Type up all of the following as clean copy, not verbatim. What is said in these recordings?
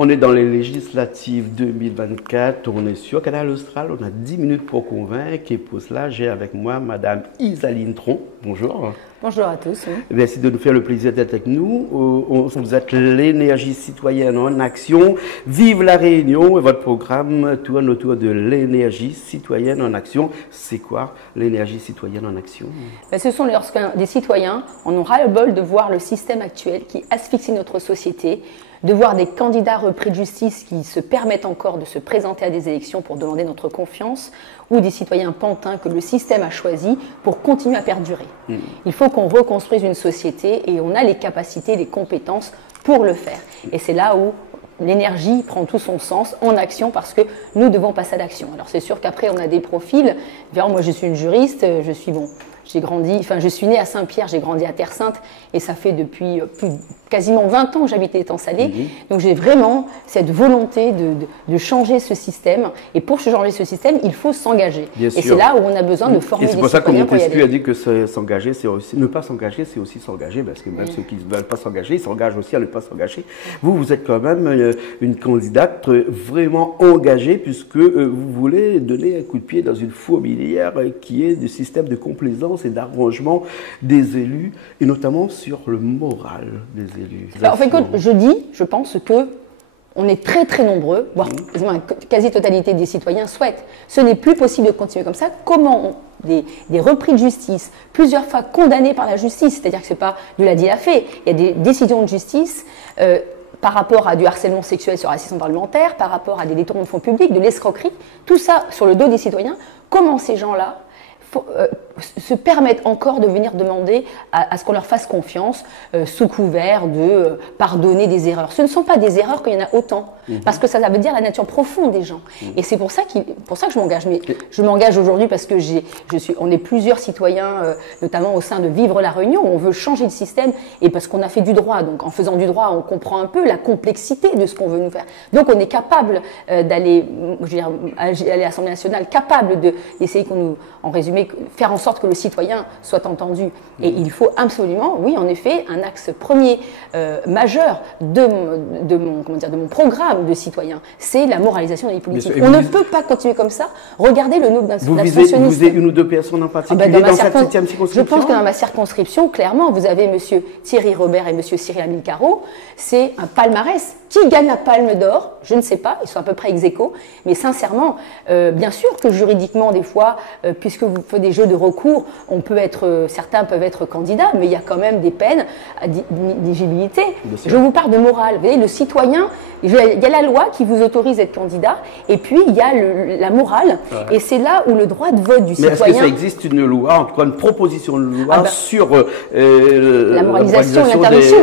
On est dans les législatives 2024, on est sur Canal Austral, on a 10 minutes pour convaincre et pour cela j'ai avec moi Madame Isaline Tron. Bonjour. Bonjour à tous. Oui. Merci de nous faire le plaisir d'être avec nous. Vous êtes l'énergie citoyenne en action. Vive la Réunion et votre programme tourne autour de l'énergie citoyenne en action. C'est quoi l'énergie citoyenne en action? Ce sont lorsque des citoyens en ont ras-le-bol de voir le système actuel qui asphyxie notre société, de voir des candidats repris de justice qui se permettent encore de se présenter à des élections pour demander notre confiance, ou des citoyens pantins que le système a choisis pour continuer à perdurer. Il faut qu'on reconstruise une société et on a les capacités, les compétences pour le faire. Et c'est là où l'énergie prend tout son sens en action parce que nous devons passer à l'action. Alors c'est sûr qu'après on a des profils. Moi je suis une juriste, je suis née à Saint-Pierre, j'ai grandi à Terre-Sainte et ça fait depuis quasiment 20 ans que j'habite les Étangs-Salés. Donc j'ai vraiment cette volonté de changer ce système. Et pour changer ce système, il faut s'engager. Et c'est là où on a besoin de former des citoyens. Et c'est pour ça que Montesquieu a dit que s'engager, c'est aussi ne pas s'engager, c'est aussi s'engager, parce que même ceux qui ne veulent pas s'engager, ils s'engagent aussi à ne pas s'engager. Vous êtes quand même une candidate vraiment engagée, puisque vous voulez donner un coup de pied dans une fourmilière qui est du système de complaisance et d'arrangement des élus, et notamment sur le moral des élus. Alors, en fait, je pense que on est très très nombreux, voire la quasi-totalité des citoyens souhaitent. Ce n'est plus possible de continuer comme ça. Comment des repris de justice, plusieurs fois condamnés par la justice, c'est-à-dire que ce n'est pas de la dit à fait, il y a des décisions de justice par rapport à du harcèlement sexuel sur assistance parlementaire, par rapport à des détournements de fonds publics, de l'escroquerie, tout ça sur le dos des citoyens. Comment ces gens-là se permettent encore de venir demander à ce qu'on leur fasse confiance sous couvert de pardonner des erreurs. Ce ne sont pas des erreurs qu'il y en a autant, parce que ça veut dire la nature profonde des gens. Et c'est pour ça que je m'engage. Mais je m'engage aujourd'hui parce que on est plusieurs citoyens, notamment au sein de Vivre la Réunion, où on veut changer le système et parce qu'on a fait du droit. Donc en faisant du droit, on comprend un peu la complexité de ce qu'on veut nous faire. Donc on est capable d'aller à l'Assemblée nationale, capable d'essayer en résumé, faire en sorte que le citoyen soit entendu. Et il faut absolument, oui, en effet, un axe premier majeur de mon programme de citoyen, c'est la moralisation de la politique. On ne peut pas continuer comme ça. Regardez le nombre d'abstentionnistes. Vous visez une ou deux personnes en particulier dans cette 7e circonscription? Je pense que dans ma circonscription, clairement, vous avez M. Thierry Robert et M. Cyril Amilcaro. C'est un palmarès. Qui gagne la Palme d'Or? Je ne sais pas, ils sont à peu près ex-aequo, mais sincèrement, bien sûr que juridiquement, des fois, puisque vous faites des jeux de recours, certains peuvent être candidats, mais il y a quand même des peines d'éligibilité. Je vous parle de morale. Vous voyez, le citoyen, il y a la loi qui vous autorise à être candidat, et puis il y a la morale, et c'est là où le droit de vote du citoyen... Mais est-ce que ça existe une loi, en tout cas une proposition de loi sur la moralisation et l'interdiction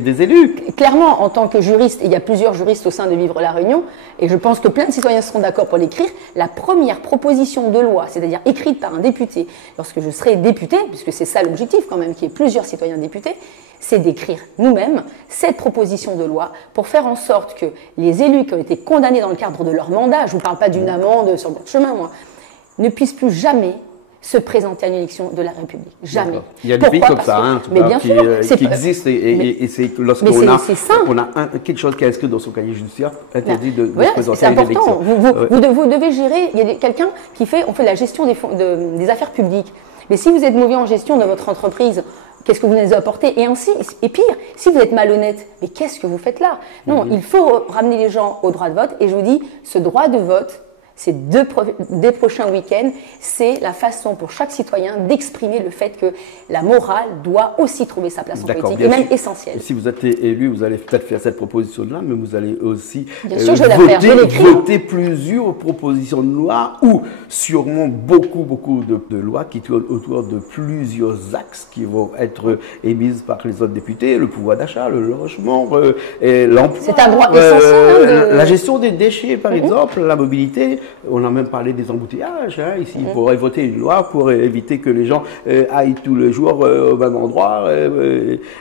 des élus? Clairement, en tant que juriste, et il y a plusieurs juristes au sein de Vivre la Réunion, et je pense que plein de citoyens seront d'accord pour l'écrire, la première proposition de loi, c'est-à-dire écrite par un député, lorsque je serai député, puisque c'est ça l'objectif quand même, qu'il y ait plusieurs citoyens députés, c'est d'écrire nous-mêmes cette proposition de loi pour faire en sorte que les élus qui ont été condamnés dans le cadre de leur mandat, je ne vous parle pas d'une amende sur votre chemin, moi, ne puissent plus jamais se présenter à une élection de la République. Jamais. Il y a des pays comme ça, en tout cas, qui existent et c'est lorsqu'on a quelque chose qui est inscrit dans son cahier judiciaire, interdit de se présenter à une élection. C'est important. Vous devez gérer, il y a quelqu'un on fait la gestion des affaires publiques. Mais si vous êtes mauvais en gestion de votre entreprise, qu'est-ce que vous nous apportez? Et pire, si vous êtes malhonnête, mais qu'est-ce que vous faites là? Non, il faut ramener les gens au droit de vote. Et je vous dis, ce droit de vote, ces deux prochains week-ends, c'est la façon pour chaque citoyen d'exprimer le fait que la morale doit aussi trouver sa place en politique, et même essentielle. Et si vous êtes élu, vous allez peut-être faire cette proposition-là, mais vous allez aussi voter plusieurs propositions de loi ou sûrement beaucoup de lois qui tournent autour de plusieurs axes qui vont être émises par les autres députés, le pouvoir d'achat, le logement, l'emploi. C'est un droit essentiel. La gestion des déchets, par exemple, la mobilité. on a même parlé des embouteillages, hein, ici. Il faudrait voter une loi pour éviter que les gens aillent tous les jours au même endroit.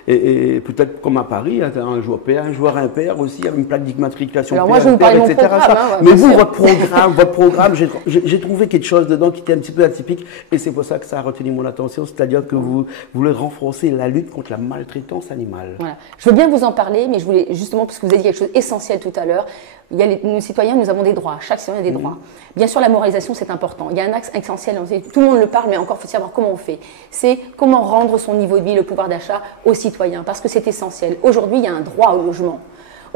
Et peut-être comme à Paris, hein, un joueur père, un joueur impair aussi, une plaque d'immatriculation alors moi, je vous parle de mon etc. programme, hein, Mais vous, votre programme, j'ai trouvé quelque chose dedans qui était un petit peu atypique. Et c'est pour ça que ça a retenu mon attention. C'est-à-dire que vous voulez renforcer la lutte contre la maltraitance animale. Voilà. Je veux bien vous en parler, mais je voulais justement, parce que vous avez dit quelque chose d'essentiel tout à l'heure, nous citoyens, nous avons des droits. Chaque citoyen a des droits. Bien sûr, la moralisation, c'est important. Il y a un axe essentiel, tout le monde le parle, mais encore faut savoir comment on fait. C'est comment rendre son niveau de vie, le pouvoir d'achat aux citoyens, parce que c'est essentiel. Aujourd'hui, il y a un droit au logement.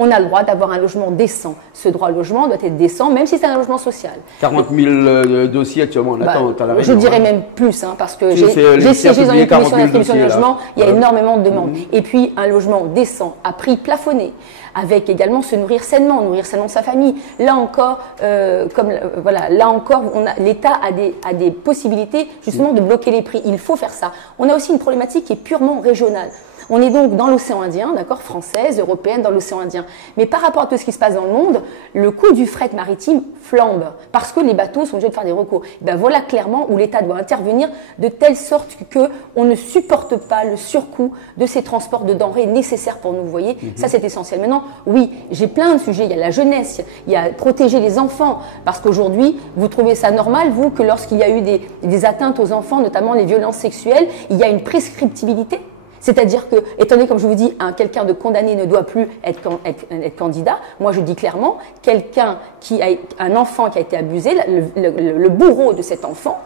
On a le droit d'avoir un logement décent. Ce droit au logement doit être décent, même si c'est un logement social. 40 000 dossiers actuellement en attente à la Je dirais même plus, hein, parce que j'ai siégé dans les commissions d'attribution de logement, il y a énormément de demandes. Et puis, un logement décent, à prix plafonné, avec également se nourrir sainement sa famille. Là encore, l'État a des possibilités justement de bloquer les prix. Il faut faire ça. On a aussi une problématique qui est purement régionale. On est donc dans l'océan Indien, d'accord, française, européenne, dans l'océan Indien. Mais par rapport à tout ce qui se passe dans le monde, le coût du fret maritime flambe parce que les bateaux sont obligés de faire des recours. Ben voilà clairement où l'État doit intervenir de telle sorte qu'on ne supporte pas le surcoût de ces transports de denrées nécessaires pour nous, vous voyez. Ça, c'est essentiel. Maintenant, oui, j'ai plein de sujets. Il y a la jeunesse, il y a protéger les enfants. Parce qu'aujourd'hui, vous trouvez ça normal, vous, que lorsqu'il y a eu des atteintes aux enfants, notamment les violences sexuelles, il y a une prescriptibilité? C'est-à-dire que, étant donné, comme je vous dis, quelqu'un de condamné ne doit plus être candidat, moi je dis clairement, un enfant qui a été abusé, le bourreau de cet enfant,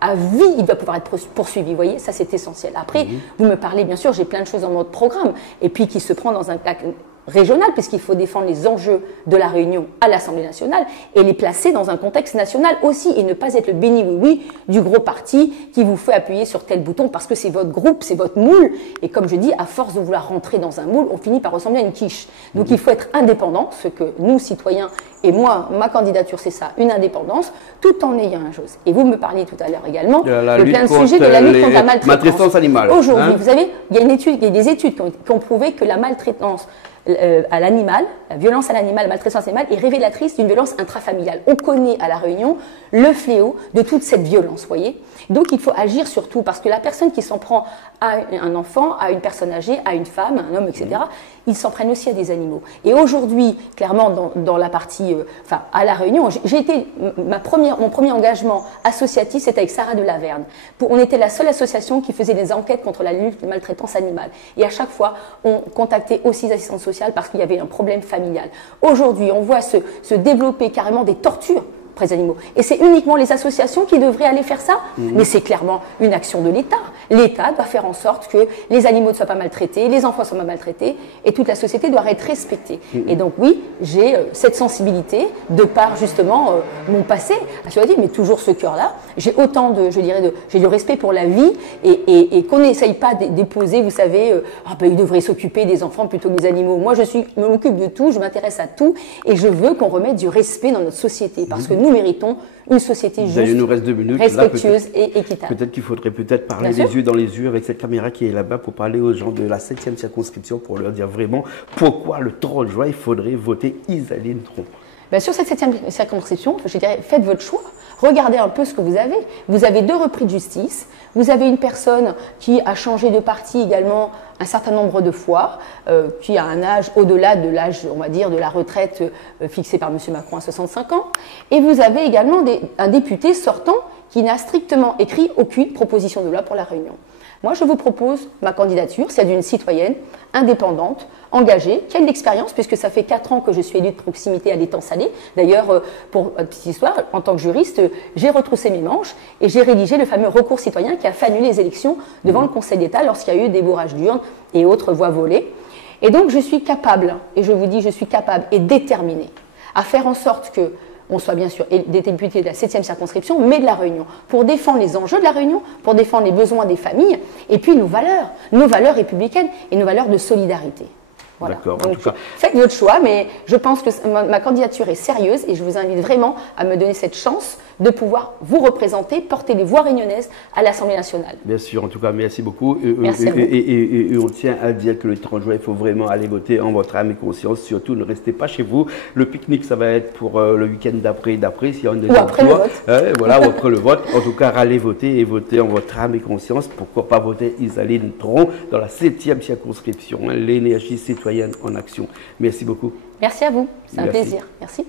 à vie, il doit pouvoir être poursuivi. Vous voyez, ça c'est essentiel. Après, vous me parlez, bien sûr, j'ai plein de choses dans notre programme, et puis qui se prend dans un cas régional, puisqu'il faut défendre les enjeux de la Réunion à l'Assemblée nationale et les placer dans un contexte national aussi, et ne pas être le béni oui-oui du gros parti qui vous fait appuyer sur tel bouton parce que c'est votre groupe, c'est votre moule, et comme je dis, à force de vouloir rentrer dans un moule, on finit par ressembler à une quiche. Donc il faut être indépendant, ce que nous, citoyens, et moi, ma candidature, c'est ça, une indépendance, tout en ayant une chose. Et vous me parliez tout à l'heure également de plein de sujets de la lutte contre la maltraitance animale. Aujourd'hui, vous savez, il y a des études qui ont prouvé que la maltraitance à l'animal, la violence à l'animal, la maltraitance animale est révélatrice d'une violence intrafamiliale. On connaît à La Réunion le fléau de toute cette violence, vous voyez. Donc il faut agir surtout parce que la personne qui s'en prend à un enfant, à une personne âgée, à une femme, à un homme, etc., ils s'en prennent aussi à des animaux. Et aujourd'hui, clairement, dans la partie, à La Réunion, mon premier engagement associatif, c'était avec Sarah de Laverne. On était la seule association qui faisait des enquêtes contre la lutte de maltraitance animale. Et à chaque fois, on contactait aussi les assistantes sociales parce qu'il y avait un problème familial. Aujourd'hui, on voit se développer carrément des tortures près des animaux. Et c'est uniquement les associations qui devraient aller faire ça. Mais c'est clairement une action de l'État. L'État doit faire en sorte que les animaux ne soient pas maltraités, les enfants ne soient pas maltraités, et toute la société doit être respectée. Et donc oui, j'ai cette sensibilité de par justement mon passé. Je dois dire, mais toujours ce cœur-là. J'ai autant j'ai du respect pour la vie et qu'on n'essaye pas d'épouser, vous savez, ils devraient s'occuper des enfants plutôt que des animaux. Moi, je m'occupe de tout, je m'intéresse à tout, et je veux qu'on remette du respect dans notre société, parce que nous méritons une société juste, il nous reste 2 minutes. respectueuse et équitable. Peut-être qu'il faudrait parler les yeux dans les yeux avec cette caméra qui est là-bas pour parler aux gens de la 7e circonscription pour leur dire vraiment pourquoi le 30 juin il faudrait voter Isaline Tron. Bien sûr, cette 7e circonscription, je dirais, faites votre choix. Regardez un peu ce que vous avez. Vous avez 2 repris de justice. Vous avez une personne qui a changé de parti également un certain nombre de fois, qui a un âge au-delà de l'âge, on va dire, de la retraite fixée par M. Macron à 65 ans. Et vous avez également un député sortant qui n'a strictement écrit aucune proposition de loi pour la Réunion. Moi, je vous propose ma candidature, celle d'une citoyenne indépendante, engagée, qui a de l'expérience, puisque ça fait 4 ans que je suis élue de proximité à l'Étang Salé. D'ailleurs, pour une petite histoire, en tant que juriste, j'ai retroussé mes manches et j'ai rédigé le fameux recours citoyen qui a fait annuler les élections devant le Conseil d'État lorsqu'il y a eu des bourrages d'urnes et autres voix volées. Et donc, je suis capable, et je vous dis, je suis capable et déterminée à faire en sorte que on soit bien sûr des députés de la 7e circonscription, mais de la Réunion, pour défendre les enjeux de la Réunion, pour défendre les besoins des familles, et puis nos valeurs républicaines et nos valeurs de solidarité. Voilà. D'accord, donc, en tout cas. Faites votre choix, mais je pense que ma candidature est sérieuse et je vous invite vraiment à me donner cette chance de pouvoir vous représenter, porter les voix réunionnaises à l'Assemblée nationale. Bien sûr, en tout cas, merci beaucoup. Merci à vous. Et on tient à dire que le 30 juin, il faut vraiment aller voter en votre âme et conscience. Surtout, ne restez pas chez vous. Le pique-nique, ça va être pour le week-end d'après, s'il y a un Ou après le vote. Voilà, ou après le vote. En tout cas, allez voter et voter en votre âme et conscience. Pourquoi pas voter Isaline Tron dans la 7e circonscription, l'énergie citoyenne en action. Merci beaucoup. Merci à vous, c'est un Merci. plaisir. Merci.